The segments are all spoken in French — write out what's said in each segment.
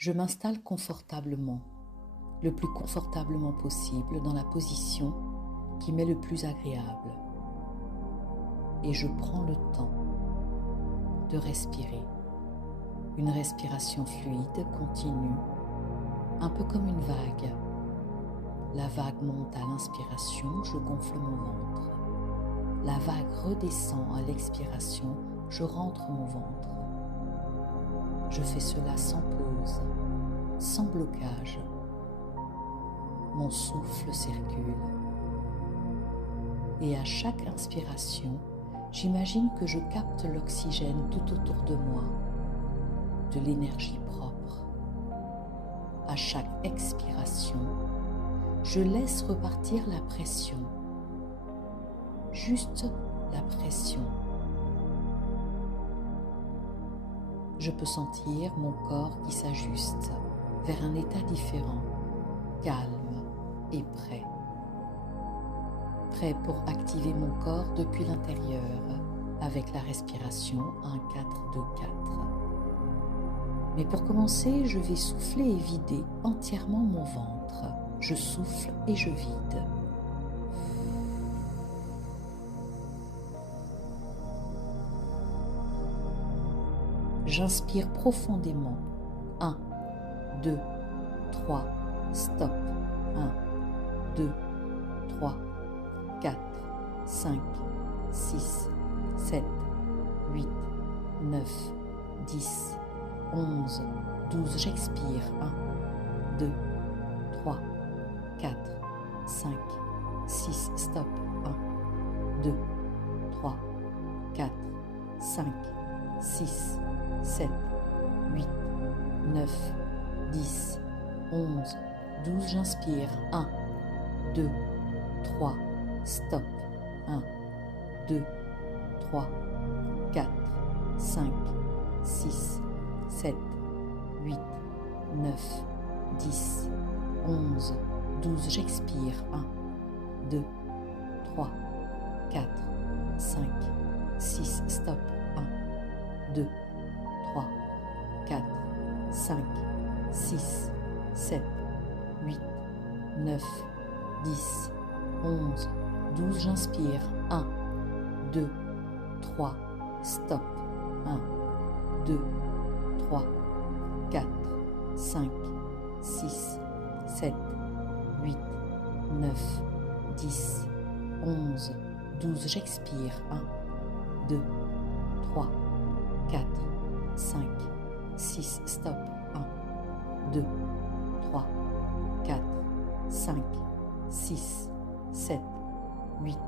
Je m'installe confortablement, le plus confortablement possible dans la position qui m'est le plus agréable. Et je prends le temps de respirer. Une respiration fluide, continue, un peu comme une vague. La vague monte à l'inspiration, je gonfle mon ventre. La vague redescend à l'expiration, je rentre mon ventre. Je fais cela sans pause, sans blocage. Mon souffle circule. Et à chaque inspiration, j'imagine que je capte l'oxygène tout autour de moi, de l'énergie propre. À chaque expiration, je laisse repartir la pression, juste la pression. Je peux sentir mon corps qui s'ajuste vers un état différent, calme et prêt. Prêt pour activer mon corps depuis l'intérieur avec la respiration 1-4-2-4. Mais pour commencer, je vais souffler et vider entièrement mon ventre. Je souffle et je vide. J'inspire profondément. 1, 2, 3, stop. 1, 2, 3, 4, 5, 6, 7, 8, 9, 10, 11, 12. J'expire. 1, 2, 3, 4, 5, 6, stop. 1, 2, 3, 4, 5, 6, 7, 8, 9, 10, 11, 12. J'inspire. 1, 2, 3, stop. 1, 2, 3, 4, 5, 6, 7, 8, 9, 10, 11, 12. J'expire. 1, 2, 3, 4, 5, 6, stop. 1, 2, 3, 4, 5, 6, 7, 8, 9, 10, 11, 12. J'inspire. 1, 2, 3, stop. 1, 2, 3, 4, 5, 6, 7, 8, 9, 10, 11, 12. J'expire. 1, 2, 3, 4, 5, 6, stop. 1, 2, 3, 4, 5, 6, 7, 8,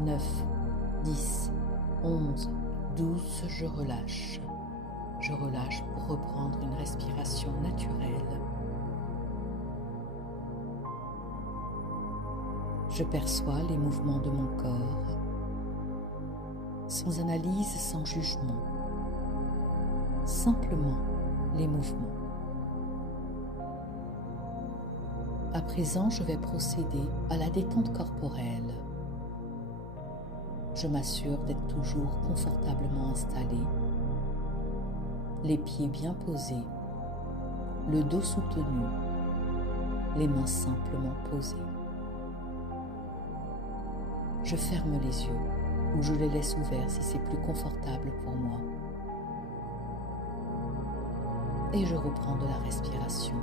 9, 10, 11, 12. Je relâche. Je relâche pour reprendre une respiration naturelle. Je perçois les mouvements de mon corps, sans analyse, sans jugement, simplement les mouvements. À présent, je vais procéder à la détente corporelle. Je m'assure d'être toujours confortablement installé, les pieds bien posés, le dos soutenu, les mains simplement posées. Je ferme les yeux ou je les laisse ouverts si c'est plus confortable pour moi. Et je reprends de la respiration.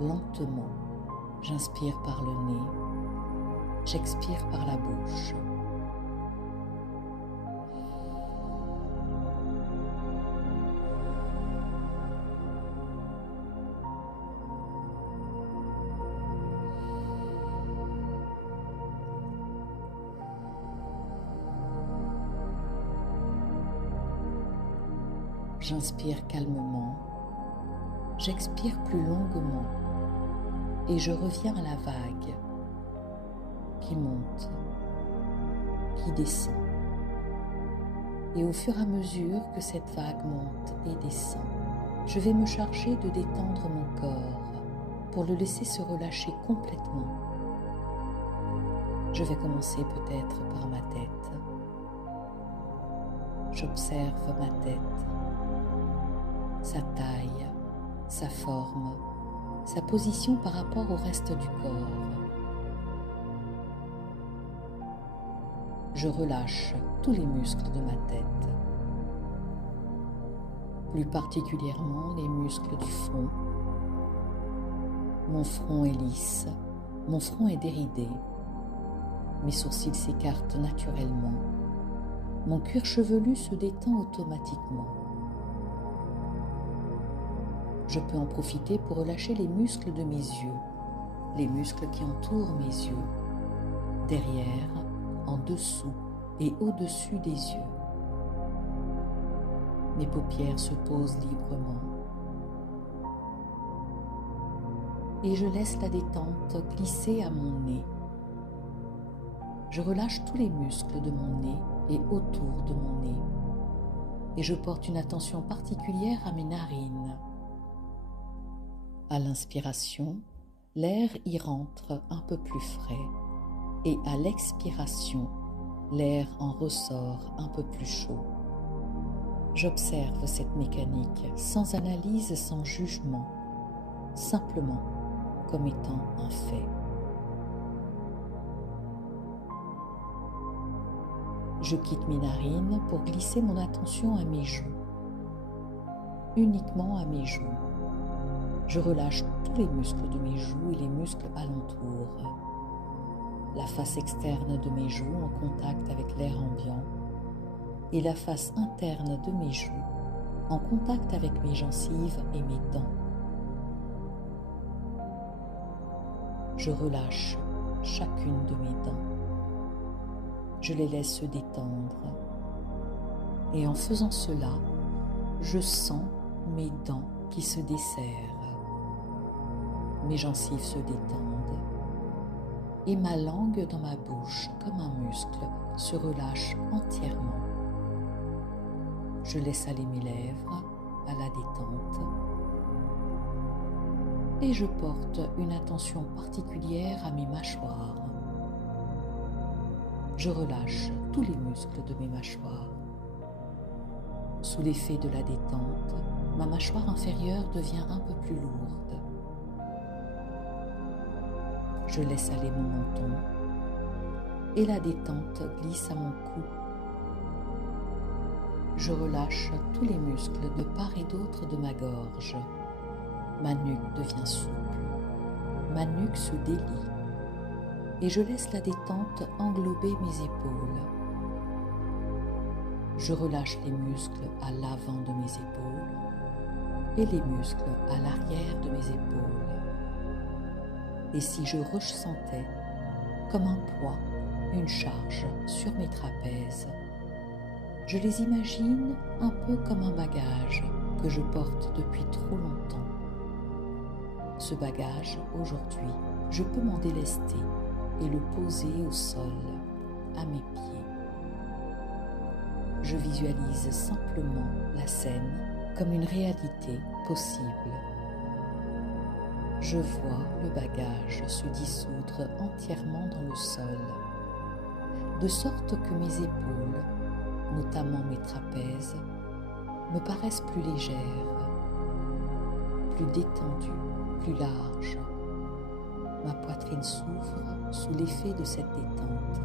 Lentement, j'inspire par le nez, j'expire par la bouche. J'inspire calmement, j'expire plus longuement et je reviens à la vague qui monte, qui descend. Et au fur et à mesure que cette vague monte et descend, je vais me charger de détendre mon corps pour le laisser se relâcher complètement. Je vais commencer peut-être par ma tête. J'observe ma tête, sa taille, sa forme, sa position par rapport au reste du corps. Je relâche tous les muscles de ma tête, plus particulièrement les muscles du front. Mon front est lisse, mon front est déridé, mes sourcils s'écartent naturellement, mon cuir chevelu se détend automatiquement. Je peux en profiter pour relâcher les muscles de mes yeux, les muscles qui entourent mes yeux, derrière, en dessous et au-dessus des yeux. Mes paupières se posent librement et je laisse la détente glisser à mon nez. Je relâche tous les muscles de mon nez et autour de mon nez et je porte une attention particulière à mes narines. À l'inspiration, l'air y rentre un peu plus frais et à l'expiration, l'air en ressort un peu plus chaud. J'observe cette mécanique sans analyse, sans jugement, simplement comme étant un fait. Je quitte mes narines pour glisser mon attention à mes joues, uniquement à mes joues. Je relâche tous les muscles de mes joues et les muscles alentours. La face externe de mes joues en contact avec l'air ambiant et la face interne de mes joues en contact avec mes gencives et mes dents. Je relâche chacune de mes dents. Je les laisse se détendre et en faisant cela, je sens mes dents qui se desserrent. Mes gencives se détendent et ma langue dans ma bouche, comme un muscle, se relâche entièrement. Je laisse aller mes lèvres à la détente et je porte une attention particulière à mes mâchoires. Je relâche tous les muscles de mes mâchoires. Sous l'effet de la détente, ma mâchoire inférieure devient un peu plus lourde. Je laisse aller mon menton et la détente glisse à mon cou. Je relâche tous les muscles de part et d'autre de ma gorge. Ma nuque devient souple, ma nuque se délie et je laisse la détente englober mes épaules. Je relâche les muscles à l'avant de mes épaules et les muscles à l'arrière de mes épaules. Et si je ressentais comme un poids, une charge sur mes trapèzes, je les imagine un peu comme un bagage que je porte depuis trop longtemps. Ce bagage, aujourd'hui, je peux m'en délester et le poser au sol, à mes pieds. Je visualise simplement la scène comme une réalité possible. Je vois le bagage se dissoudre entièrement dans le sol, de sorte que mes épaules, notamment mes trapèzes, me paraissent plus légères, plus détendues, plus larges. Ma poitrine s'ouvre sous l'effet de cette détente.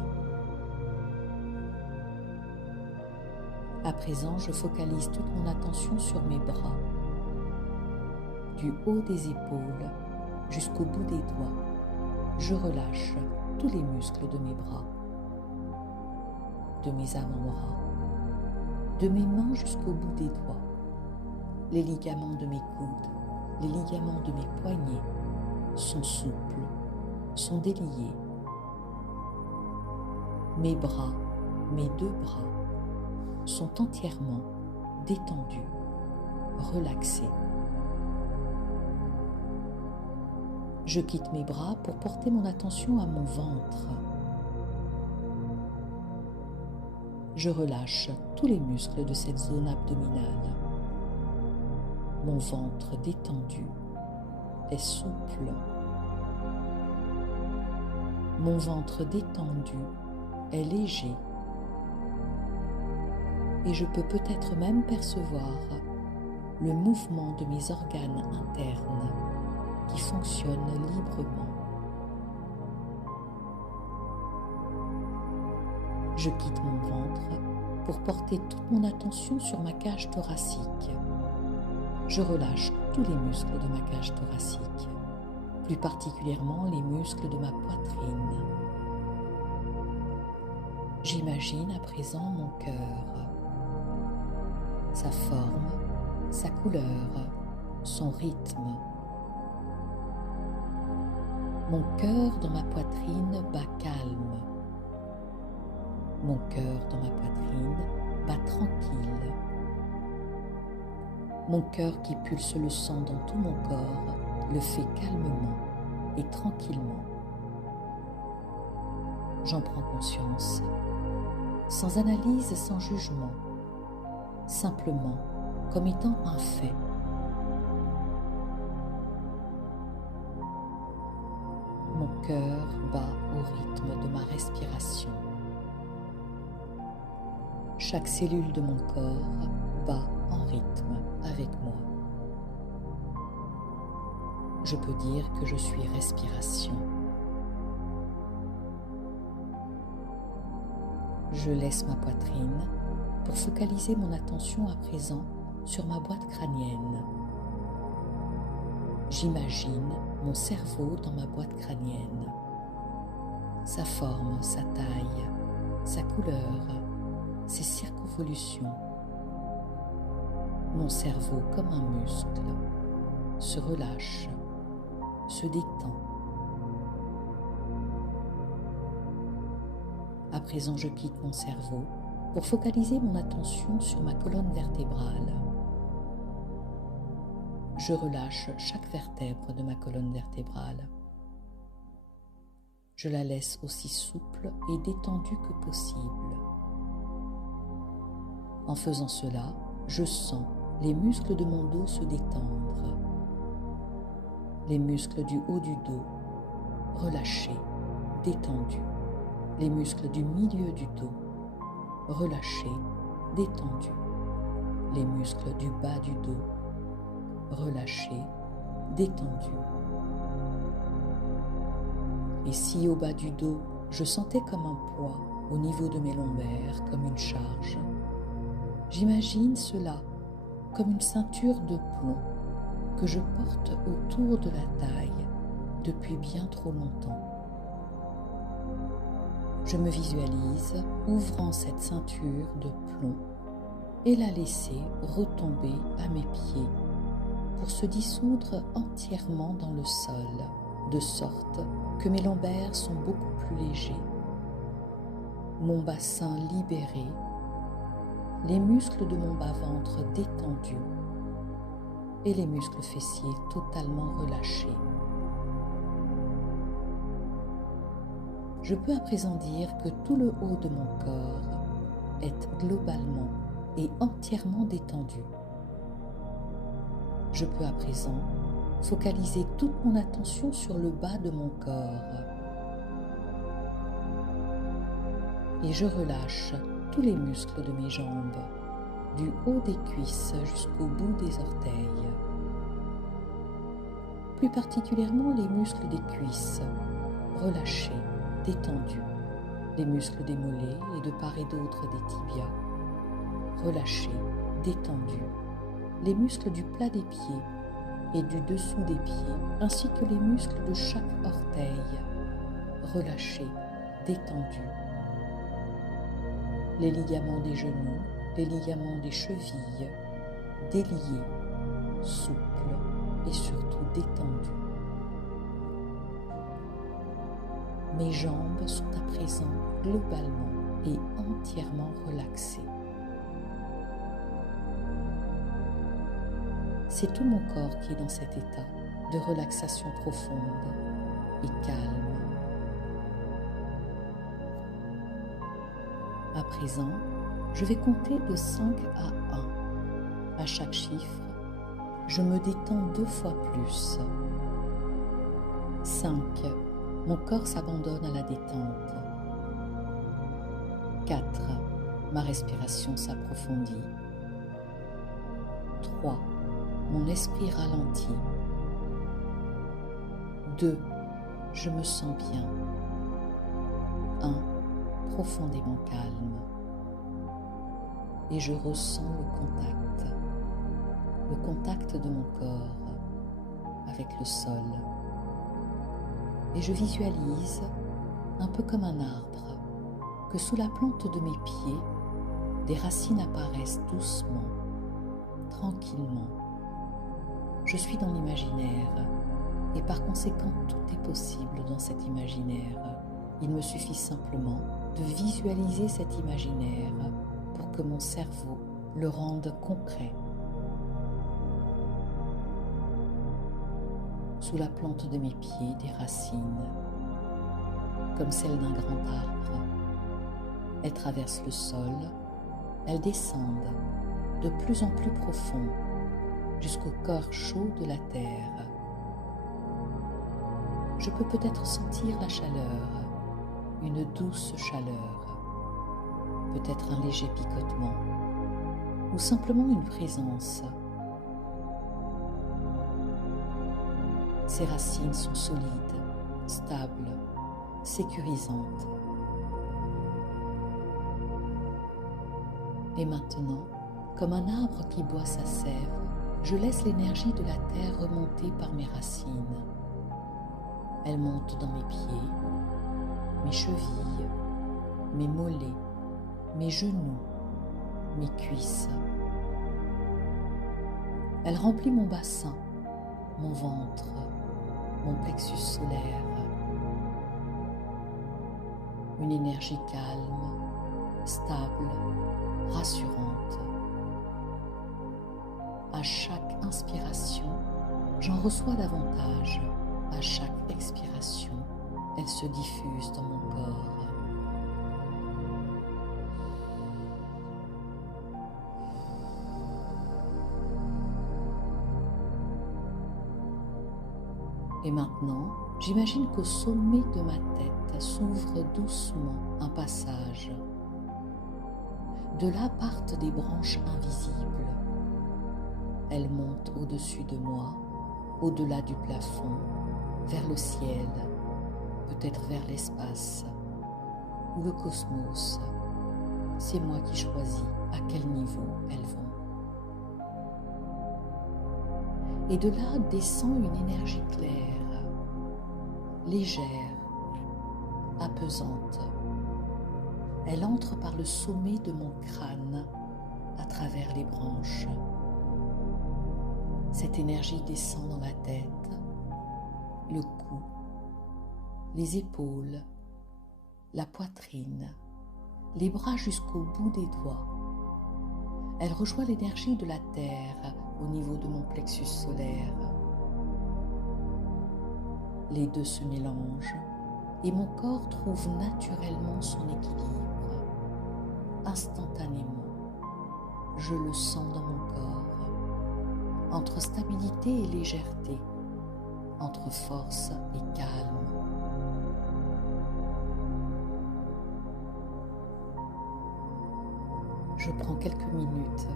À présent, je focalise toute mon attention sur mes bras. Du haut des épaules jusqu'au bout des doigts, je relâche tous les muscles de mes bras, de mes avant-bras, de mes mains jusqu'au bout des doigts, les ligaments de mes coudes, les ligaments de mes poignets sont souples, sont déliés. Mes bras, mes deux bras, sont entièrement détendus, relaxés. Je quitte mes bras pour porter mon attention à mon ventre. Je relâche tous les muscles de cette zone abdominale. Mon ventre détendu est souple. Mon ventre détendu est léger. Et je peux peut-être même percevoir le mouvement de mes organes internes qui fonctionnent librement. Je quitte mon ventre pour porter toute mon attention sur ma cage thoracique. Je relâche tous les muscles de ma cage thoracique, plus particulièrement les muscles de ma poitrine. J'imagine à présent mon cœur, sa forme, sa couleur, son rythme. Mon cœur dans ma poitrine bat calme. Mon cœur dans ma poitrine bat tranquille. Mon cœur qui pulse le sang dans tout mon corps le fait calmement et tranquillement. J'en prends conscience, sans analyse, sans jugement, simplement comme étant un fait. Mon cœur bat au rythme de ma respiration. Chaque cellule de mon corps bat en rythme avec moi. Je peux dire que je suis respiration. Je laisse ma poitrine pour focaliser mon attention à présent sur ma boîte crânienne. J'imagine mon cerveau dans ma boîte crânienne, sa forme, sa taille, sa couleur, ses circonvolutions. Mon cerveau, comme un muscle, se relâche, se détend. À présent, je quitte mon cerveau pour focaliser mon attention sur ma colonne vertébrale. Je relâche chaque vertèbre de ma colonne vertébrale. Je la laisse aussi souple et détendue que possible. En faisant cela, je sens les muscles de mon dos se détendre, les muscles du haut du dos relâchés, détendus, les muscles du milieu du dos relâchés, détendus, les muscles du bas du dos relâchés, détendus. Et si au bas du dos, je sentais comme un poids au niveau de mes lombaires, comme une charge, j'imagine cela comme une ceinture de plomb que je porte autour de la taille depuis bien trop longtemps. Je me visualise ouvrant cette ceinture de plomb et la laisser retomber à mes pieds pour se dissoudre entièrement dans le sol, de sorte que mes lombaires sont beaucoup plus légers, mon bassin libéré, les muscles de mon bas-ventre détendus et les muscles fessiers totalement relâchés. Je peux à présent dire que tout le haut de mon corps est globalement et entièrement détendu. Je peux à présent focaliser toute mon attention sur le bas de mon corps et je relâche tous les muscles de mes jambes, du haut des cuisses jusqu'au bout des orteils, plus particulièrement les muscles des cuisses, relâchés, détendus, les muscles des mollets et de part et d'autre des tibias, relâchés, détendus, les muscles du plat des pieds et du dessous des pieds, ainsi que les muscles de chaque orteil, relâchés, détendus, les ligaments des genoux, les ligaments des chevilles, déliés, souples et surtout détendus. Mes jambes sont à présent globalement et entièrement relaxées. C'est tout mon corps qui est dans cet état de relaxation profonde et calme. À présent, je vais compter de 5 à 1. À chaque chiffre, je me détends 2 fois plus. 5. Mon corps s'abandonne à la détente. 4. Ma respiration s'approfondit. 3. Mon esprit ralentit. 2. Je me sens bien. 1. Profondément calme. Et je ressens le contact de mon corps avec le sol. Et je visualise, un peu comme un arbre, que sous la plante de mes pieds, des racines apparaissent doucement, tranquillement. Je suis dans l'imaginaire et par conséquent tout est possible dans cet imaginaire. Il me suffit simplement de visualiser cet imaginaire pour que mon cerveau le rende concret. Sous la plante de mes pieds, des racines, comme celles d'un grand arbre. Elles traversent le sol, elles descendent de plus en plus profond jusqu'au cœur chaud de la terre. Je peux peut-être sentir la chaleur, une douce chaleur, peut-être un léger picotement, ou simplement une présence. Ces racines sont solides, stables, sécurisantes. Et maintenant, comme un arbre qui boit sa sève, je laisse l'énergie de la terre remonter par mes racines. Elle monte dans mes pieds, mes chevilles, mes mollets, mes genoux, mes cuisses. Elle remplit mon bassin, mon ventre, mon plexus solaire. Une énergie calme, stable, rassurante. À chaque inspiration, j'en reçois davantage. À chaque expiration, elle se diffuse dans mon corps. Et maintenant, j'imagine qu'au sommet de ma tête s'ouvre doucement un passage. De là partent des branches invisibles. Elles montent au-dessus de moi, au-delà du plafond, vers le ciel, peut-être vers l'espace, ou le cosmos. C'est moi qui choisis à quel niveau elles vont. Et de là descend une énergie claire, légère, apaisante. Elle entre par le sommet de mon crâne, à travers les branches. Cette énergie descend dans la tête, le cou, les épaules, la poitrine, les bras jusqu'au bout des doigts. Elle rejoint l'énergie de la terre au niveau de mon plexus solaire. Les deux se mélangent et mon corps trouve naturellement son équilibre. Instantanément, je le sens dans mon corps, entre stabilité et légèreté, entre force et calme. Je prends quelques minutes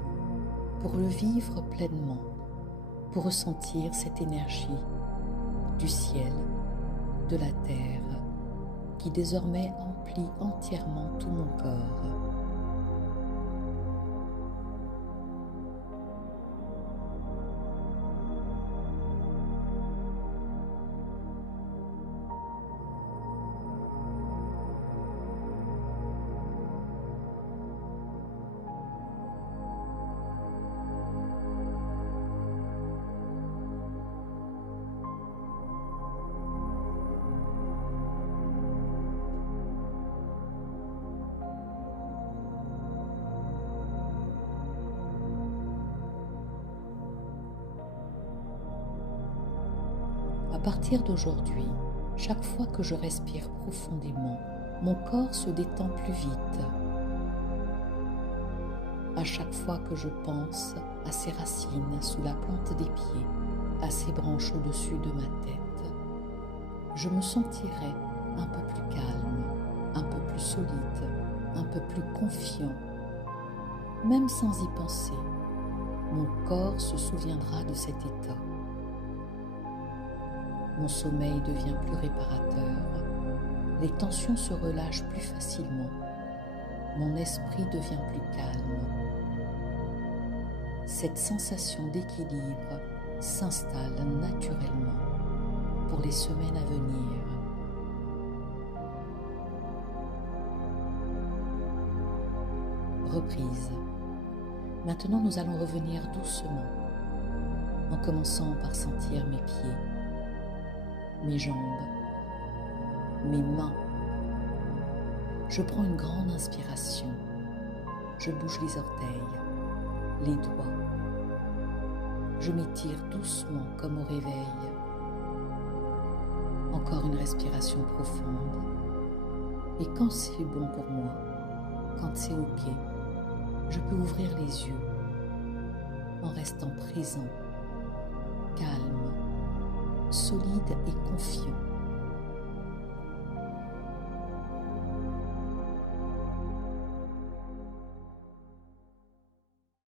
pour le vivre pleinement, pour ressentir cette énergie du ciel, de la terre, qui désormais emplit entièrement tout mon corps. À partir d'aujourd'hui, chaque fois que je respire profondément, mon corps se détend plus vite. À chaque fois que je pense à ces racines sous la plante des pieds, à ces branches au-dessus de ma tête, je me sentirai un peu plus calme, un peu plus solide, un peu plus confiant, même sans y penser, Mon corps se souviendra de cet état. Mon sommeil devient plus réparateur. Les tensions se relâchent plus facilement. Mon esprit devient plus calme. Cette sensation d'équilibre s'installe naturellement pour les semaines à venir. Reprise. Maintenant, nous allons revenir doucement, en commençant par sentir mes pieds, mes jambes, mes mains. Je prends une grande inspiration. Je bouge les orteils, les doigts. Je m'étire doucement comme au réveil. Encore une respiration profonde. Et quand c'est bon pour moi, quand c'est OK, je peux ouvrir les yeux en restant présent, calme, solide et confiant.